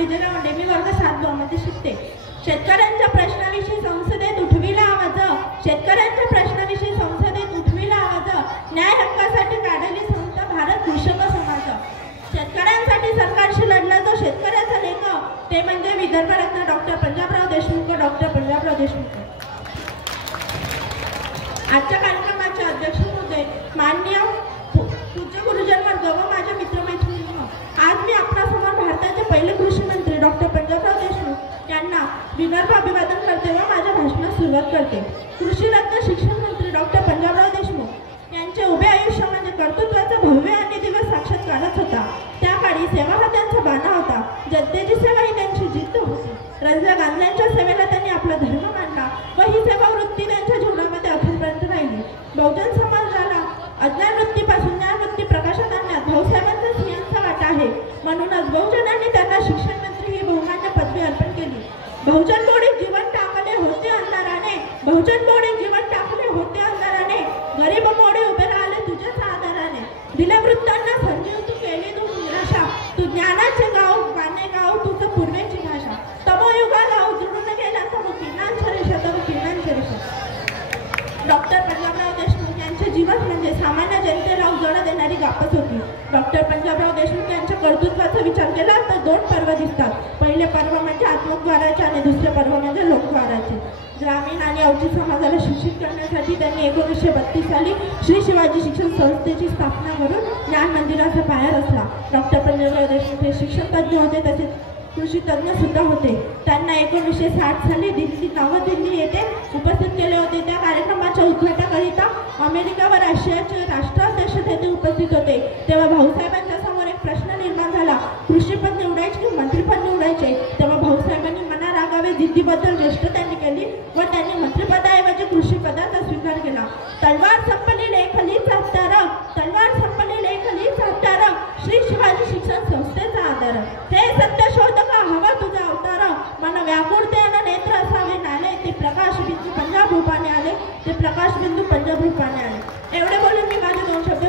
विजय गावंडे, मी वर्ग 7 ब मध्ये शिकते. शेतकऱ्यांच्या प्रश्नाविषयी संसदेत उठविला आवाज, शेतकऱ्यांच्या प्रश्नाविषयी संसदेत उठविला आवाज, न्याय हक्कासाठी काढली संस्था भारत कृषक समाज. शेतकऱ्यांसाठी सरकारशी लढला जो शेतकऱ्याचा लेख, ते म्हणजे विदर्भरत्न डॉक्टर पंजाबराव देशमुख. डॉक्टर पंजाबराव देशमुख. आजच्या कार्यक्रमाचे अध्यक्ष महोदय, माननीय पूज्य गुरुजन वर्ग व माझ्या मित्रमैत्रिणींनो, आज मी आपणासमोर भारताचे पहिले कृषी मंत्री डॉक्टर पंजाबराव देशमुख यांना विनम्र अभिवादन करते व माझ्या भाषणास सुरुवात करते. कृषीरत्न शिक्षण मंत्री डॉक्टर पंजाबराव देशमुख यांचे उभे आयुष्य म्हणजे कर्तृत्वाचा भव्य आणि दिव्य साक्षात्कारच होता. त्या काळी सेवा हा त्यांचा बाणा होता. जनतेची सेवा ही त्यांची जिद्द होती. रंजक गांधींच्या सेवेला त्यांनी आपला धर्म मानला व ही सेवा वृत्ती त्यांच्या जीवनामध्ये अखेरपर्यंत राहिली. बहुजन समाजाला अज्ञान वृत्तीपासून ज्ञान वृत्ती प्रकाशात आणण्यात भाऊसाहेबांचा सिंहाचा वाटा आहे. म्हणूनच बहुजनांनी त्यांना शिक्षण मंत्री ही बहुमान्य पदवी अर्पण केली. बहुजन मोडे जीवन टाकले होते अंधाराने, बहुजन मोडे जीवन टाकले होते अंधाराने, गरीब मोडे उभे राहिले तुझ्याच आधाराने. दिल्या वृत्तांना संजीव तू केली तू निराशा, तू ज्ञानाचे गाव गाणे गाव तुझं पूर्वेची भाषा. तमोयुगाला उजळून गेला तमो किरणांच्या रेषा, तमो किरणांच्या रेषा. डॉक्टर पंजाबराव देशमुख यांचे जीवन म्हणजे सामान्य जनतेला उजळ देणारी गापच होती. डॉक्टर पंजाबराव देशमुख यांच्या कर्तृत्वाचा विचार केला तर 2 पर्व दिसतात. पहिले पर्व म्हणजे आत्मोद्धाराचे आणि दुसरे पर्व म्हणजे लोकद्वाराचे. ग्रामीण आणि अवचित समाजाला शिक्षित करण्यासाठी त्यांनी 1932 साली श्री शिवाजी शिक्षण संस्थेची स्थापना करून ज्ञान मंदिराचा पाया रचला. डॉक्टर पंजाबराव देशमुख हे शिक्षण तज्ज्ञ होते, तसेच कृषी तज्ज्ञ सुद्धा होते. त्यांना 1960 साली नवदिल्ली येथे उपस्थित केले होते. त्या कार्यक्रमाच्या उद्घाटनाकरिता अमेरिका व रशियाचे राष्ट्राध्यक्ष तेथे उपस्थित होते. तेव्हा भाऊसाहेबांच्या समोर एक प्रश्न निर्माण झाला, कृषीपद निवडायचे की मंत्रिपद निवडायचे. तेव्हा भाऊसाहेबांनी मनारागावे जिद्दीबद्दल ज्येष्ठ त्यांनी केली व त्यांनी मंत्रिपदाऐवजी कृषीपदाचा स्वीकार केला. तलवार संपली लेखलीचा हत्यार, तलवार संपली लेखलीचा हत्यार, श्री शिवाजी शिक्षण संस्थेचा आधार. हे सत्य शोधका हवा तुझा अवतार, मन व्याकुळतेने नेत्र असावे नाले, ते प्रकाश बिंदू पंजाब रूपाने आले, ते प्रकाश बिंदू पंजाब रूपाने आले. एवढे बोलून मी माझे 2 शब्द